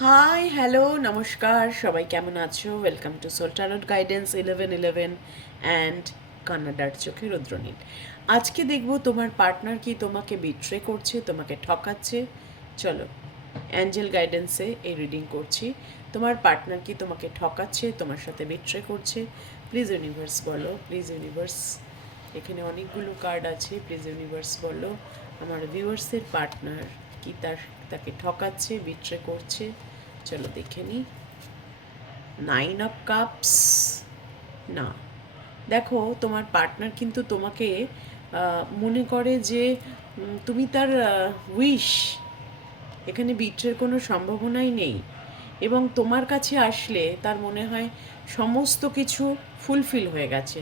Hi hello নমস্কার, সবাই কেমন আছো? Welcome to soul tarot guidance 1111 and কান্নাডার চোখে রুদ্রনীল। আজকে দেখবো তোমার পার্টনার কি তোমাকে বিট্রে করছে, তোমাকে ঠকাচ্ছে। চলো, অ্যাঞ্জেল গাইডেন্সে এই রিডিং করছি। তোমার পার্টনার কি তোমাকে ঠকাচ্ছে, তোমার সাথে বিট্রে করছে? প্লিজ ইউনিভার্স বলো, প্লিজ ইউনিভার্স। এখানে অনেকগুলো কার্ড আছে, প্লিজ ইউনিভার্স বলো আমার ভিউয়ার্সের পার্টনার কি তাকে ঠকাচ্ছে, বিট্রে করছে। চলো দেখে নিই। 9 অফ কাপস, না। দেখো, তোমার পার্টনার কিন্তু তোমাকে মনে করে যে তুমি তার উইশ, এখানে বিট্রের কোনো সম্ভাবনাই নেই। এবং তোমার কাছে আসলে তার মনে হয় সমস্ত কিছু ফুলফিল হয়ে গেছে,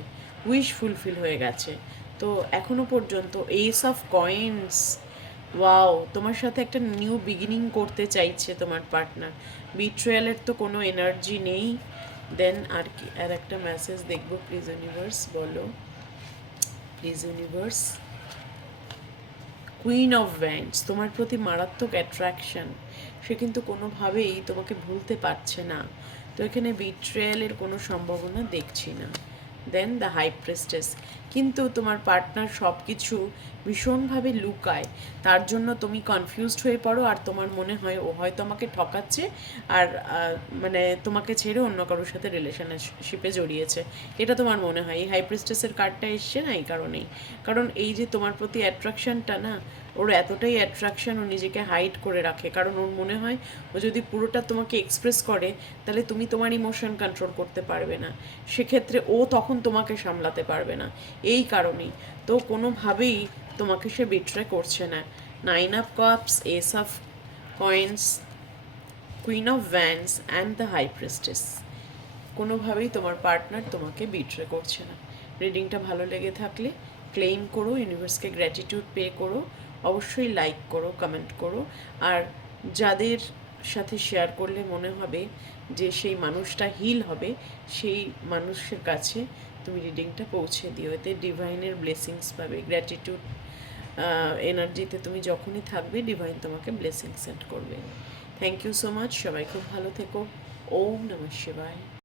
উইশ ফুলফিল হয়ে গেছে। তো এখনো পর্যন্ত এস অফ কয়েন্স, ওয়াও, তোমার সাথে একটা নিউ বিগিনিং করতে চাইছে তোমার পার্টনার। বিট্রেয়ালের তো কোনো এনার্জি নেই। দেন আর কি, আর একটা মেসেজ দেখবো, প্লিজ ইউনিভার্স বলো, please universe. Queen of wands, তোমার প্রতি মারাত্মক অ্যাট্রাকশন, সে কিন্তু কোনোভাবেই তোমাকে ভুলতে পারছে না। তো এখানে বিট্রেয়ালের কোনো সম্ভাবনা দেখছি না। দেন দ্য হাই প্রেস্টেস, কিন্তু তোমার পার্টনার সব কিছু ভীষণভাবে লুকায়, তার জন্য তুমি কনফিউজড হয়ে পড়ো। আর তোমার মনে হয় ও হয়তো আমাকে ঠকাচ্ছে, আর মানে তোমাকে ছেড়ে অন্য কারোর সাথে রিলেশনশিপে জড়িয়েছে, এটা তোমার মনে হয়। এই হাই প্রেস্টেসের কার্ডটা এসছে না এই কারণেই, কারণ এই যে তোমার প্রতি অ্যাট্রাকশনটা না, ওর এতটাই অ্যাট্রাকশন, ও নিজেকে হাইড করে রাখে, কারণ ওর মনে হয় ও যদি পুরোটা তোমাকে এক্সপ্রেস করে তাহলে তুমি তোমার ইমোশন কন্ট্রোল করতে পারবে না, সেক্ষেত্রে ও তখন তোমাকে সামলাতে পারবে না। এই কারণেই তো কোনোভাবেই তোমাকে সে বিট্রে করছে না। 9 of cups, ace of coins, queen of wands and the high priestess, কোনোভাবেই তোমার পার্টনার তোমাকে বিট্রে করছে না। রিডিংটা ভালো লেগে থাকলে ক্লেইম করো, ইউনিভার্সকে গ্র্যাটিটিউড পে করো, অবশ্যই লাইক করো, কমেন্ট করো। আর যাদের সাথে শেয়ার করলে মনে হবে যে সেই মানুষটা হিল হবে, সেই মানুষের কাছে তুমি রিডিংটা পৌঁছে দিও, এতে ডিভাইনের ব্লেসিংস পাবে। গ্র্যাটিটিউড এনার্জিতে তুমি যখনই থাকবে, ডিভাইন তোমাকে ব্লেসিং সেন্ড করবে। থ্যাংক ইউ সো মাচ, সবাই খুব ভালো থেকো। ওম নমঃ শিবায়।